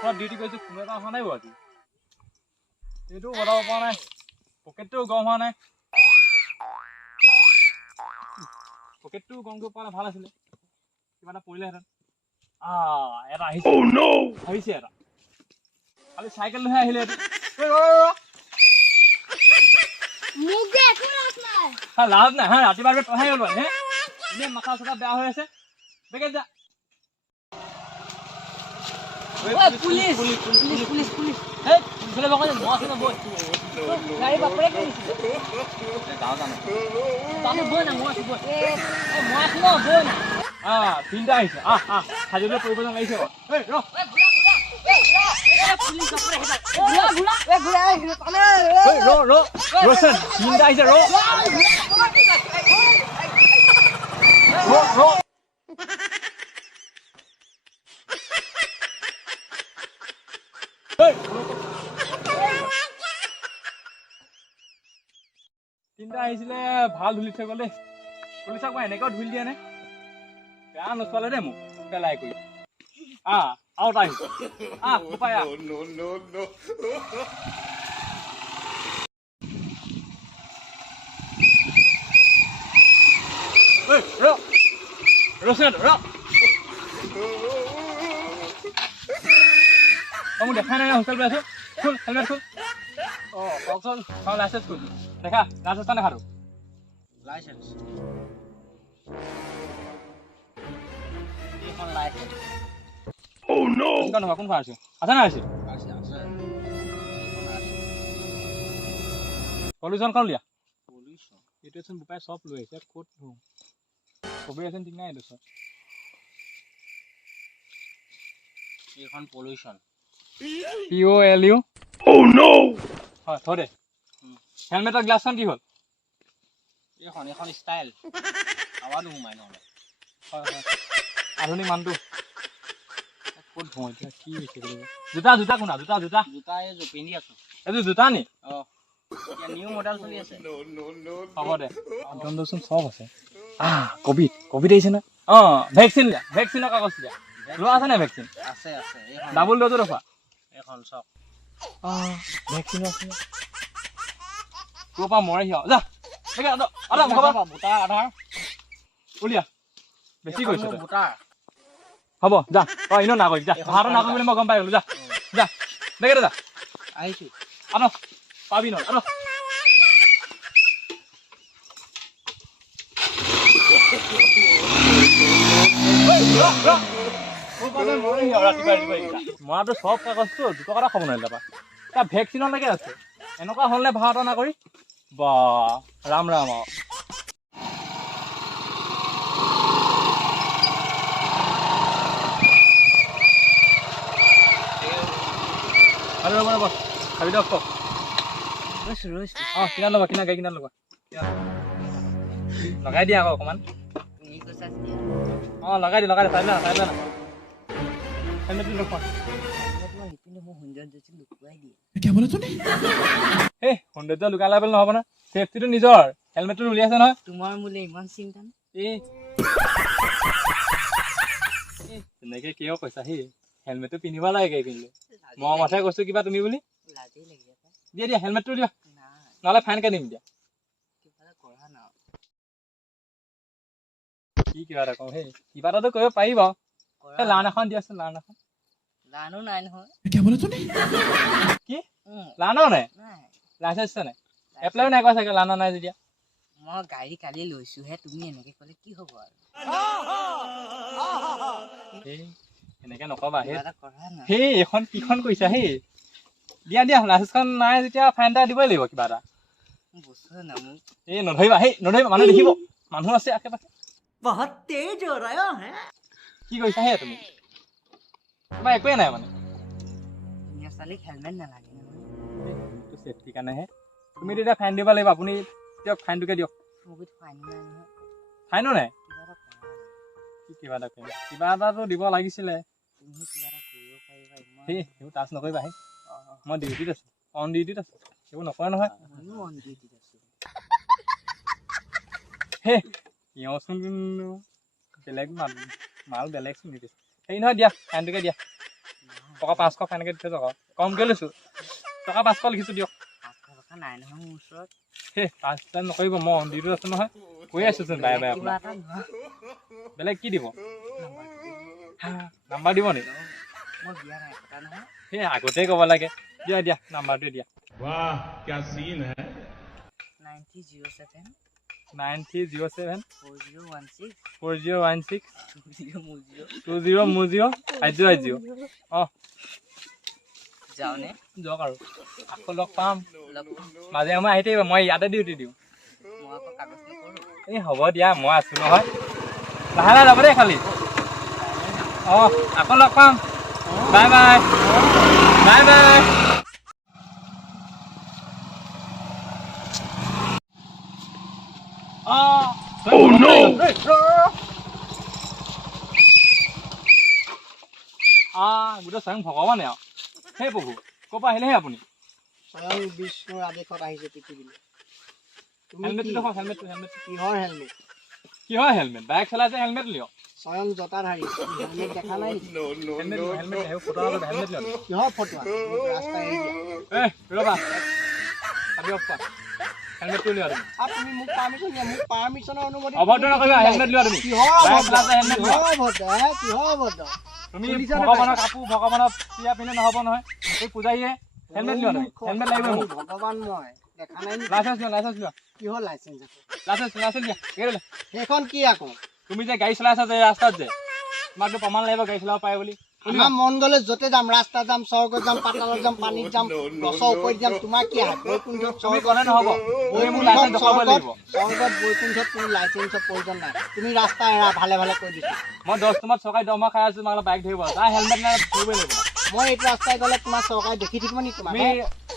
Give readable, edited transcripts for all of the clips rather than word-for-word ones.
মই ডিউটি কৰিছোঁ ফোন এটা অহা নাই বাৰু আজি এইটো বজাব পৰা নাই পকেটটো গৰম হোৱা নাই পকেটটো গৰম কৰিব পৰা ভাল আছিলে কিবা এটা পৰিলেহেঁতেন এটা আহিছে আহিছে এটা খালি চাইকেল লৈহে আহিলে লাভ নাই হা ৰাতিপুৱা পঢ়াই গ'লো হে এনেই মাথা চাথা বেয়া হৈ আছে বেগে যা police police police police police এই পুলিচলে বকা মই আছে না বই গাড়ী বাপৰে কৰিছে যাও জানো জানো বই না মই আছো বই মই আছো না বই না তিনটা আহিছে সাজিলে পৰিবজন আহিছে এই ৰ পুলিচ বাপৰে ঘুৰা তালে ৰ ৰচন তিনটা আহিছে ৰ তিনটা আহিছিলে ভাল ধুলি থৈ গ'ল দেই পুলিচক মই এনেকৈ ধুলি দিয়া নে বেয়া নচলে দেই মোক পেলাই কৰি আৰু এটা আহিছে উপায় ৰচন মোক দেখা নাই হোটেল পাই আছো খুল হেলমেট খুল কওকচোন লাইচেন্স খুল দেখা লাইচেন্সটা দেখাটো লাইচেন্স এইখন লাইচেন্স কোনখন নহয় কোনখন আছে আছে না আছে পলিউশ্যনখন উলিয়া পলিউশ্যন এইটো চোন বোপাই চব লৈ আহিছে ক'ত ধুম কবি আছে ঠিক নাই এইটো চব এইখন পলিউশ্যন POLU oh no হয় থৈ দে হেলমেটৰ গ্লাছখন কি হ'ল এইখন ষ্টাইল আৱাজো সোমাই নহ'লে হয় আধুনিক মানটো ক'ত ধুওঁ এতিয়া কি হৈছে জোতা কোনা জোতা এই পিন্ধি আছো এইটো জোতা নি নিউ মডেল চলি আছে হ'ব দে দন্দচোন চব আছে কভিড আহিছে না ভেকচিনৰ কাগজ দিয়া লোৱা আছে নাই ভেকচিন আছে ডাবল ড'জৰ ৰখা এখন চব ভেকচিন আছে তোৰ পৰা মৰে সিয়া যা বুটা আধাৰ উলিয়া বেছি কৈছে বুটা হ'ব যা ইনো না কৰি যা ভাড়া না কৰি বুলি মই গম পাই গ'লো যা দেখে যা আহিছো পাবি নহয় মৰাটো চব কাগজটো 2 টকা এটা খাব নোৱাৰিলে তাৰ ভেকচিনলৈকে আছে এনেকুৱা হ'লে ভাড়া না কৰি বা ৰাম আৰু খাবি দিয়ক কিনা ল'বা কিনা ল'বা লগাই দিয়া আকৌ অকণমান লগাই দি চাই না সৌন্দৰ্য লুকাই লাভ নহ'ব না চেফটিটো নিজৰ হেলমেটটো উলিয়াইছে নহয় তোমাৰ মোলে ইমান চিন্তা তেনেকে কিয় কৈছা হেলমেটটো পিন্ধিব লাগে কিন্তু মই মাথাই কৈছো কিবা তুমি বুলি দিয়া হেলমেটটো দিয়া নহ'লে ফাইন কাটিম দিয়া কি কিবা এটা কওঁ কিবা এটাতো কৰিব পাৰিব লান এখন দিয়াচোন লানো নাই নহয় কি লানো নাই লাইচেন্স নাই এপ্লাইও নাই কৰা চাগে লানা নাই যেতিয়া মই গাড়ী কালি লৈছোহে তুমি এনেকে ক'লে কি হ'ব আৰু এনেকে নকবা এইখন কিখন কৈছা দিয়া লাইচেন্সখন নাই যেতিয়া ফাইন এটা দিবই লাগিব কিবা এটা নধৰিবা মানুহ দেখিব মানুহ আছে আশে পাশে বহুত তেজ হৈ ৰহা হে কি কৈছা তুমি তোমাৰ একোৱে নাই মানে হেলমেট নালাগে চেফটিৰ কাৰণেহে তুমি তেতিয়া ফাইন দিব লাগিব আপুনি দিয়ক ফাইনটোকে দিয়ক ফাইনো নাই কিবা এটাতো দিব লাগিছিলে সেইবোৰ টাচ নকৰিবা মই ডিউটিত আছো অন ডিউটিত আছো সেইবোৰ নকৰে নহয় ইহঁচোন বেলেগ মাল বেলেগ চোন নহয় দিয়া ফাইনটোকে দিয়া টকা 500 ফাইনকে দিছে টকা কমকে লৈছো টকা 500 লিখিছো দিয়ক 500 টকা নাই নহয় মোৰ ওচৰত হে 500 নকৰিব মই অন্দিটো আছে নহয় কৈ আছোচোন বাই বাই কিবা আপোনাক এটা বেলেগ কি দিব নাম্বাৰ দিব নি মই বিয়া নাই পতা নহয় হে আগতে ক'ব লাগে দিয়া দিয়া নাম্বাৰটো দিয়া वाह क्या सीन है 9007 9307 4016 4016 20 20 অ যাওনে যাওক আৰু আকৌ লগ পাম লগ মাজে সময়ে আহি থাকিব মই ইয়াতে ডিউটি দিওঁ মই আকৌ কাগজ নকৰো এই হ'ব দিয়া মই আছো নহয় লাহে লাহে যাব দেই খালি অ আকৌ লগ পাম bye bye bye bye Oh no! গোটেই স্বয়ং ভগৱানে আৰু সেই প্ৰভু ক'ৰ পৰা আহিলেহে আপুনি স্বয়ং বিষ্ণুৰ আদেশত আহিছে পৃথিৱীলৈ হেলমেটটো দেখুৱাওক হেলমেটটো কিহৰ হেলমেট কিহৰ হেলমেট বাইক চলাইছে হেলমেট লিয়ক স্বয়ং জটাধাৰী হেলমেট দেখা নাই নেকি হেলমেট হেলমেট ফটো হেলমেট লিয়ক কিহৰ ফটোৱা ৰাস্তা এৰি দিয়া ৰ'বা চাবি অফ কৰা হেলমেটটো লিয়া তুমি তুমি মোক পাৰ্মিশ্যন দিয়া মোক পাৰ্মিশ্যনৰ অনুমতি অভদ্ৰ নকৰিবা হেলমেট লিয়া তুমি কিহৰ বাইক চলাইছে হেলমেট লিয়া কিহৰ অভদ্ৰ তুমি ভগৱানৰ কাপোৰ ভগৱানৰ চিয়া পিন্ধে নহ'ব নহয় তুমি পূজাৰীয়ে হেলমেট লিয়া তুমি হেলমেট লাগিব মোক ভগৱান মই দেখা নাই নেকি লাইচেন্স লিয়া কিহৰ লাইচেঞ্চ লাইচেন্স লিয়া কেলে সেইখন কি আকৌ তুমি যে গাড়ী চলাইছা যে ৰাস্তাত যে তোমাকতো প্ৰমাণ লাগিব গাড়ী চলাব পাৰে বুলি আমাৰ মন গ'লে য'তে যাম ৰাস্তাত যাম স্বৰ্গত যাম পাতালত যাম পানীত যাম গছৰ ওপৰত যাম তোমাৰ কি আহে বৈকুণ্ঠত তুমি ক'লে নহ'ব তুমি মোক লাইচেন্স দেখাব লাগিব স্বৰ্গত বৈকুণ্ঠত কোনো লাইচেঞ্চৰ প্ৰয়োজন নাই তুমি ৰাস্তা এৰা ভালে ভালে কৈ দিছো মই 10 তোমাক চৰকাৰী দৰমহা খাই আছো তোমাক বাইক ধৰিব তাৰ হেলমেট নাই ধৰিবই লাগিব মই এইটো ৰাস্তাই গ'লে তোমাৰ চৰকাৰে দেখি থাকিব নেকি তোমাক তুমি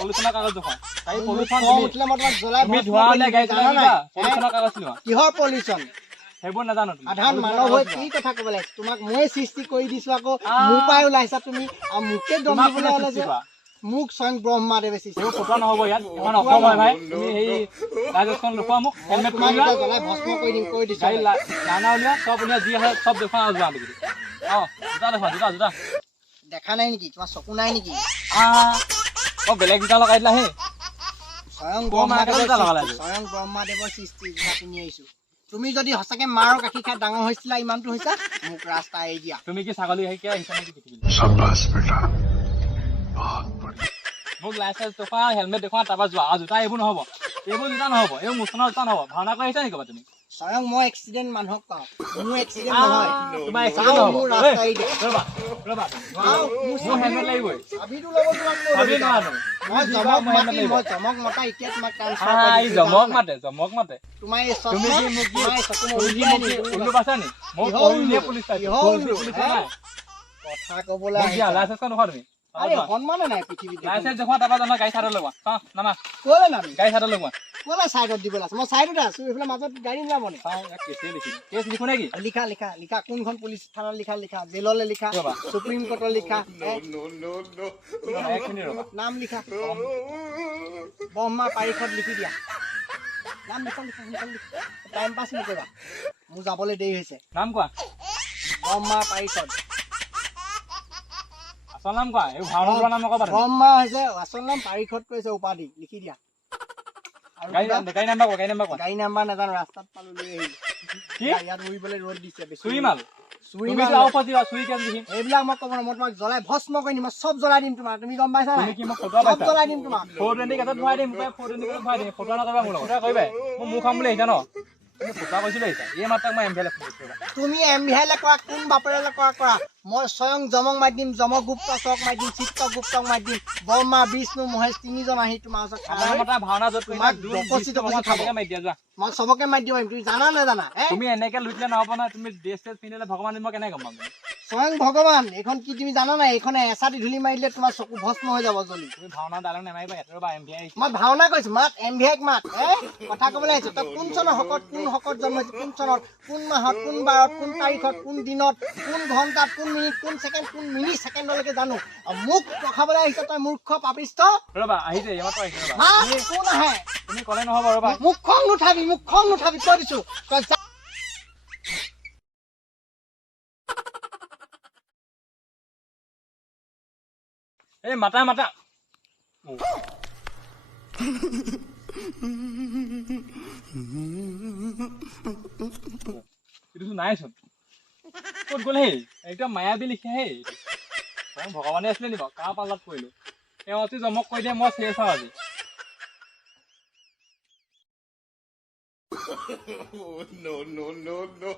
পলিউচনৰ কাগজ দেখুৱা তাই পলিউচন উঠিলে মই তোমাক জ্বলাই তুমি ভস্ম ধোঁৱা কৰি উলিয়াই গাড়ী দিম, জানা চলাইছা নাই? পলিউচনৰ কাগজ লোৱা কিহৰ পলিউচন সেইবোৰ নাজানো তুমি সাধাৰণ মানৱ হৈ কি কথা ক'ব লাগে তোমাক মই সৃষ্টি কৰি দিছো আকৌ মোৰ পৰাই ওলাইছা তুমি আৰু মোকে দম তোমাক দিবলৈ কোনে হ'লে সৃষ্টি যে কৰা মোক স্বয়ং ব্ৰহ্মাদেৱে সৃষ্টি সেইবোৰ ফটোৱা নহ'ব ইয়াত এখন অসম হয় ভাই তুমি সেই লাইচেন্সখন দেখুৱা মোক হেলমেট তোমাক উলিওৱা এতিয়া জ্বলাই ভস্ম কৰি দিম কৈ দিছো গাড়ী লাইনা উলিওৱা চব উলিওৱা যি আছে চব দেখুৱা যোৱা বিক্ৰী জোতা দেখুৱা জোতা দেখা নাই নেকি তোমাৰ চকু নাই নেকি বেলেগ জোতা লগাই দিলা হে স্বয়ং মাকে জোতা লগালে আজি। স্বয়ং ব্ৰহ্মাদেৱৰ সৃষ্টি জোতা পিন্ধি আহিছো তুমি যদি সঁচাকে মাৰৰ গাখীৰ খাই ডাঙৰ হৈছিলা ইমানটো হৈছা মোক ৰাস্তা এৰি দিয়া তুমি কি ছাগলী শিকি আহিছা নেকি পৃথিৱীত शाबाश बेटा बहुत बढ़िया মোক লাইচেন্স দেখুৱা হেলমেট দেখুৱা তাৰপৰা যোৱা আৰু জোতা এইবোৰ নহ'ব এইবোৰ জোতা নহ'ব এইবোৰ মুছনৰ জোতা নহ'ব ভাওনা কৰি আহিছা নেকি ক'ৰবাত তুমি স্বয়ং মই এক্সিডেণ্ট মানুহক পাওঁ মোৰ এক্সিডেণ্ট নহয় তোমাৰ চাওঁ, এক্সিডেণ্ট নহ'ব মোৰ ৰাস্তা এৰি দিয়া ৰ'বা ৰ'বা চাওঁ, মোৰ হেলমেট লাগিবই চাবিটো ল'ব তোমাক কৈ চাবি দিছো। নোৱাৰা তুমি মই যি জমক কোৱা মোৰ মাতি হেলমেট মই লাগিব জমক মতা এতিয়া তোমাক ট্ৰান্সফাৰ এই কৰি দিছো, জমক জানা নাই? মাতে তোমাৰ এই তুমি চশমা, কি মোক কি তোমাৰ এই চকু মই তুমি কি উলিয়াই মোক কি নিদিওঁ। উল্লু পাইছা নি মই কিহৰ কৰিলে উল্লু? পুলিচ পাইছো কিহৰ উল্লু? পুলিচ হে? নাই কথা ক'বলৈ মোক দিয়া আহিছা। লাইচেন্সখন দেখুৱা তুমি আৰে সন্মানে নাই পৃথিৱীত লাইচেন্স দেখুৱা তাৰপৰা জানা গাড়ী চাইডত লগোৱা চাওঁ নামা ক'লে নামি গাড়ী চাইডত লগোৱা ক'লে ছাইডত দিবলৈ আছে মই ছাইডতে আছো এইফালে মাজত গাড়ী নাযাব নি চাওঁ ইয়াক কেছে লিখিম কেছ লিখো নেকি লিখা লিখা লিখা কোনখন পুলিচ থানাত লিখা জেললৈ লিখা ৰ'বা। সুপ্ৰিম কোৰ্টত লিখা এক মিনিট ৰ'বা নাম লিখা ব্ৰহ্মা পাৰিষদ লিখি দিয়া নাম লিখা টাইম পাছ নকৰিবা মোৰ যাবলৈ দেৰি হৈছে নাম কোৱা ব্ৰহ্মা পাৰিষদ আচল নাম কোৱা এই ভাওনা লোৱা নাম নকবা তুমি ব্ৰহ্মা হৈছে আচল নাম পাৰিষদ কৈছে উপাধি লিখি দিয়া আৰু গাড়ী কিবা? গাড়ী নাম্বাৰ কোৱা গাড়ী নাম্বাৰ কোৱা গাড়ী নাম্বাৰ নাজানো ৰাস্তাত পালো লৈ আহিলো কি ইয়াত উৰিবলৈ ৰ'দ দিছে বেছি চুৰি মাল চুৰি তুমি মাল আৰু ফচিবা চুৰি কেছ লিখিম এইবিলাক মই ক'ব নোৱাৰো মই তোমাক জ্বলাই ভস্ম কৰি দিম মই চব জ্বলাই দিম তোমাক তুমি গম পাইছা তুমি নাই কি মোক ফটোৱা চব পাইছা জ্বলাই দিম তোমাক 420 কেছত ভৰাই দিম 420 কেছত ভৰাই দিম ফটোৱা নকৰিবা মোৰ লগত ফটোৱা কৰিবা মই মুখ খাম বুলি আহিছা ন তুমি ফটোৱা কৈছিলো আহিছা এই মাত্ৰক মই এমভেলে ফোন কৰিবা তুমি এমভিআইলে কৰা কোন বাপেৰেলে কৰা মই স্বয়ং জমক মাৰি দিম জমক গুপ্ত চক মাৰি দিম চিত্ৰগুপ্তক মাৰি দিম ব্ৰহ্মা বিষ্ণু মহেশ তিনিজন আহি তোমাৰ ওচৰত খাৰা আমাৰ হৈ মতা ভাওনা য'ত তোমাক ডকচি ডকচি খাব। মাৰি দিয়া যোৱা মই চবকে মাৰি দিব পাৰিম তুমি জানা নাজানা তুমি এনেকে লুটিলে নহ'ব নহয় তুমি ড্ৰেছ চেছ পিন্ধিলে ভগৱান মই কেনেকে গম পাম তুমি? স্বয়ং ভগৱান এইখন কি তুমি জানা নাই এইখনে এচাটি ধূলি মাৰি দিলে তোমাৰ চকু ভস্ম হৈ যাব জ্বলি তুমি ভাওনা ডাইলগ নেমাৰিবা এটাৰ পৰা এমভি আহিছে মই ভাওনা কৈছো মাত এমভিআইক মাত কথা ক'বলৈ আহিছো তই কোন চনৰ শকত জন্ম হৈছে কোন চনত কোন মাহত কোন বাৰত কোন তাৰিখত কোন দিনত কোন ঘণ্টাত কোন মিনিট কোন ছেকেণ্ড কোন মিনি ছেকেণ্ডলৈকে জানো আৰু মোক ৰখাবলৈ আহিছ তই মূৰ্খ পাপিষ্ঠ ৰ'বা আহিছে এই মাত্ৰ আহিছে ৰ'বা মাত কোন আহে তুমি ক'লে নহ'ব ৰ'বা মোক খং নুঠাবি কৈ দিছো তই যা। এই মাতা মাতা এইটোতো নাইচোন ক'ত গ'ল হেই একদম মায়াবী লিখা হেই ভগৱানে আছিলে নি বাৰু কাৰ পাল্লাত পৰিলো তেওঁ অতি জমক কৈ দিয়ে মই চিৰিয়াছ হওঁ আজি No, no, no, no.